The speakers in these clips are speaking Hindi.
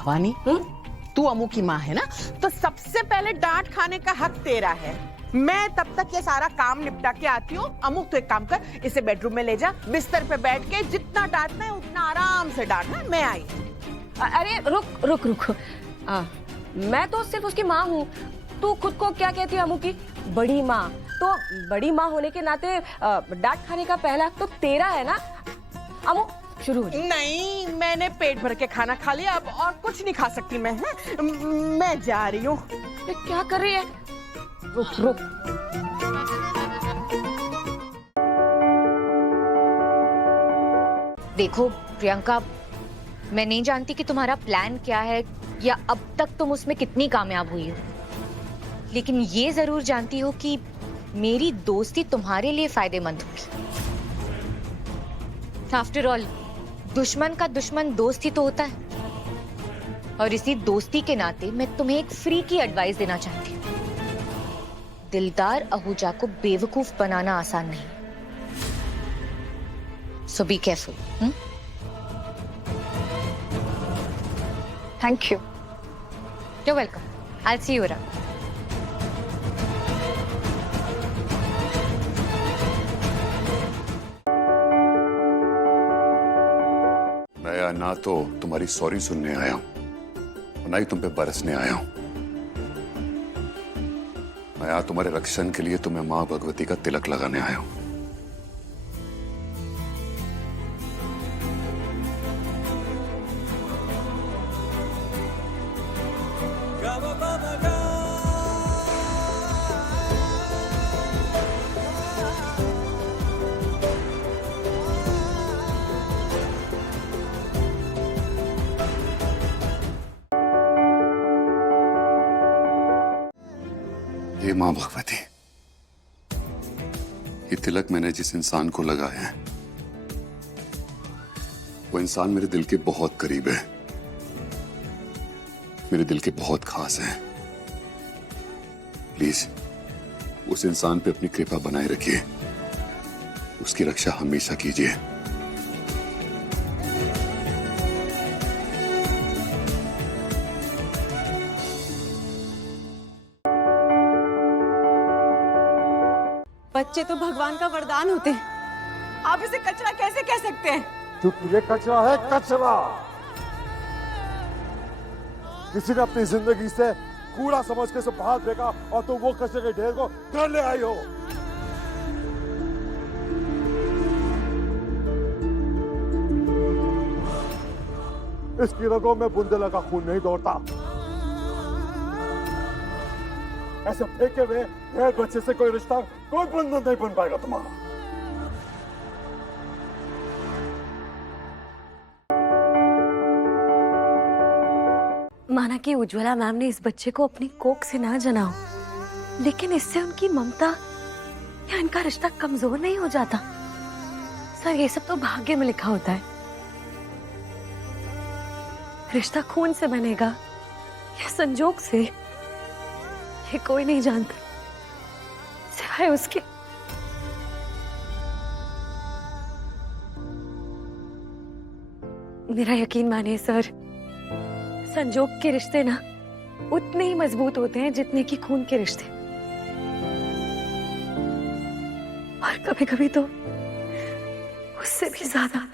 भवानी, तू अमू की माँ है ना, तो सबसे पहले डांट खाने का हक तेरा है। मैं तब तक ये सारा काम निपटा के आती हूँ। अमू तो एक काम कर, इसे बेडरूम में ले जा, बिस्तर पे बैठ के जितना डांटना है उतना आराम से डांटना। मैं आई। अरे रुक रुक रुक, मैं तो सिर्फ उसकी माँ हूँ। तू खुद को क्या कहती है अमू की? बड़ी माँ। तो बड़ी माँ होने के नाते डांट खाने का पहला हक तो तेरा है ना। अमू शुरू हो जाए। नहीं, मैंने पेट भर के खाना खा लिया, अब और कुछ नहीं खा सकती मैं जा रही हूँ। क्या कर रही है? रुक रुक। देखो प्रियंका, मैं नहीं जानती कि तुम्हारा प्लान क्या है या अब तक तुम उसमें कितनी कामयाब हुई हो, लेकिन ये जरूर जानती हो कि मेरी दोस्ती तुम्हारे लिए फायदेमंद होगी। आफ्टर ऑल, दुश्मन का दुश्मन दोस्त ही तो होता है। और इसी दोस्ती के नाते मैं तुम्हें एक फ्री की एडवाइस देना चाहती हूँ। दिलदार आहूजा को बेवकूफ बनाना आसान नहीं, so be careful. Thank you. You're welcome. I'll see you around. मैं यहाँ ना तो तुम्हारी सॉरी सुनने आया हूं, ना ही तुम पे बरसने आया हूं। मैं यहाँ तुम्हारे रक्षण के लिए तुम्हें माँ भगवती का तिलक लगाने आया हूं। हे माँ भगवती, ये तिलक मैंने जिस इंसान को लगाया है वो इंसान मेरे दिल के बहुत करीब है, मेरे दिल के बहुत खास है। प्लीज उस इंसान पे अपनी कृपा बनाए रखिए, उसकी रक्षा हमेशा कीजिए। बच्चे तो भगवान का वरदान होते हैं, आप इसे कचरा कैसे कह सकते हैं? क्योंकि ये कचरा है, कचरा। किसी ने अपनी जिंदगी से कूड़ा समझ के इसे बाहर फेंका और तुम वो कचरे के ढेर को घर ले आई हो। इसकी रगों में बुंदेला का खून नहीं दौड़ता। ऐसे फेंके हुए गैर बच्चे से कोई रिश्ता, कोई बंधन नहीं बन पाएगा तुम्हारा। माना कि उज्ज्वला मैम ने इस बच्चे को अपनी कोख से ना जनाओ, लेकिन इससे उनकी ममता या इनका रिश्ता कमजोर नहीं हो जाता। सर, ये सब तो भाग्य में लिखा होता है। रिश्ता खून से बनेगा या संजोग से, ये कोई नहीं जानता सिवाय उसके। मेरा यकीन मानिए सर, संजोग के रिश्ते ना उतने ही मजबूत होते हैं जितने कि खून के रिश्ते, और कभी कभी तो उससे भी ज्यादा।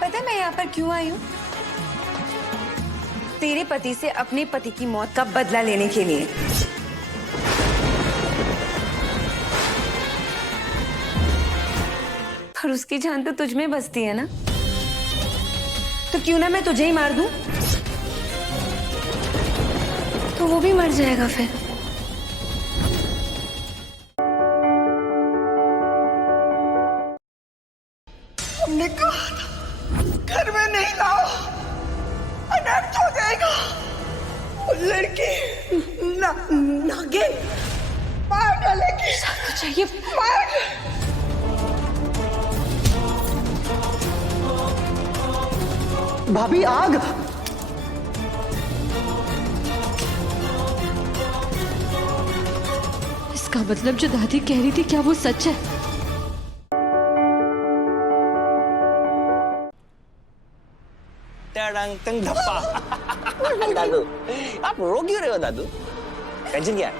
पता है मैं यहाँ पर क्यों आई हूँ? तेरे पति से अपने पति की मौत का बदला लेने के लिए। पर उसकी जान तो तुझ में बसती है ना, तो क्यों ना मैं तुझे ही मार दूं, तो वो भी मर जाएगा फिर। हमने कहा था घर में नहीं लाओ, अनर्थ हो जाएगा। वो लड़की नागिन मार डालेगी। सबको चाहिए मार। भाभी आग। इसका मतलब जो दादी कह रही थी, क्या वो सच है? डंग टंग धप्पा। दादू आप रो क्यों रहे हो दादू? टेंशन क्या है?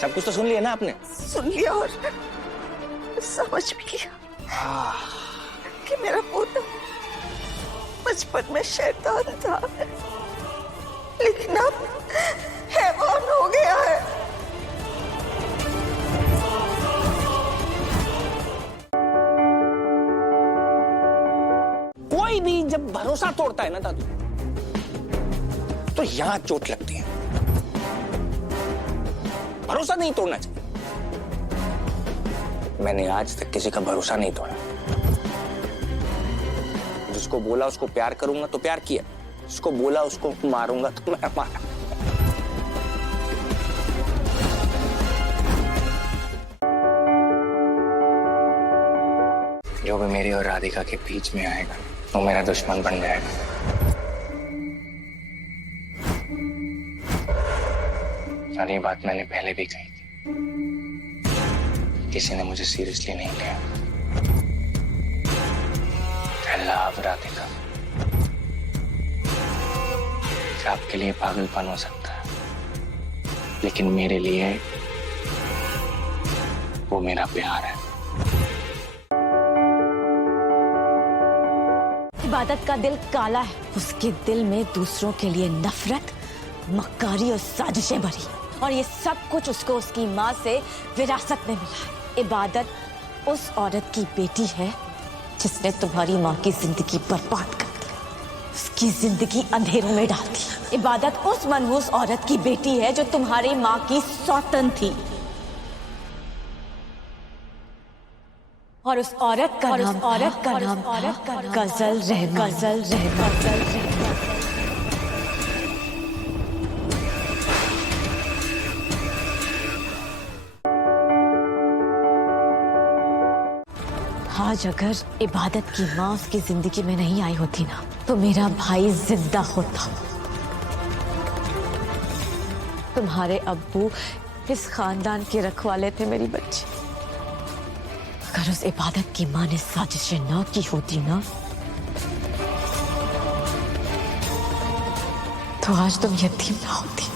सब कुछ तो सुन लिया ना आपने? सुन लिया और समझ भी लिया कि मेरा पोता बचपन में शैतान था, लेकिन अब हैवान हो गया है। कोई भी जब भरोसा तोड़ता है ना दादू, तो यहां चोट लगती है। भरोसा नहीं तोड़ना चाहिए। मैंने आज तक किसी का भरोसा नहीं तोड़ा। जिसको बोला उसको प्यार करूंगा तो प्यार किया, जिसको बोला उसको मारूंगा तो मैं मारा। जो भी मेरी और राधिका के बीच में आएगा वो मेरा दुश्मन बन जाएगा। और ये बात मैंने पहले भी कही थी, किसी ने मुझे सीरियसली नहीं लिया। I love Radhika. आपके लिए पागलपन हो सकता है, लेकिन मेरे लिए वो मेरा प्यार है। इबादत का दिल काला है, उसके दिल में दूसरों के लिए नफरत, मक्कारी और साजिशें भरी, और ये सब कुछ उसको उसकी माँ से विरासत में मिला है। इबादत उस औरत की बेटी है जिसने तुम्हारी माँ की जिंदगी बर्बाद कर दी, उसकी जिंदगी अंधेरों में डाल दी। इबादत उस मनहूस औरत की बेटी है जो तुम्हारी माँ की सौतन थी, और उस औरत का नाम गजल रहमान। आज अगर इबादत की माँ उसकी जिंदगी में नहीं आई होती ना, तो मेरा भाई जिंदा होता। तुम्हारे अब्बू इस खानदान के रखवाले थे मेरी बच्ची। अगर उस इबादत की माँ ने साजिशें ना की होती ना, तो आज तुम यतीम ना होती।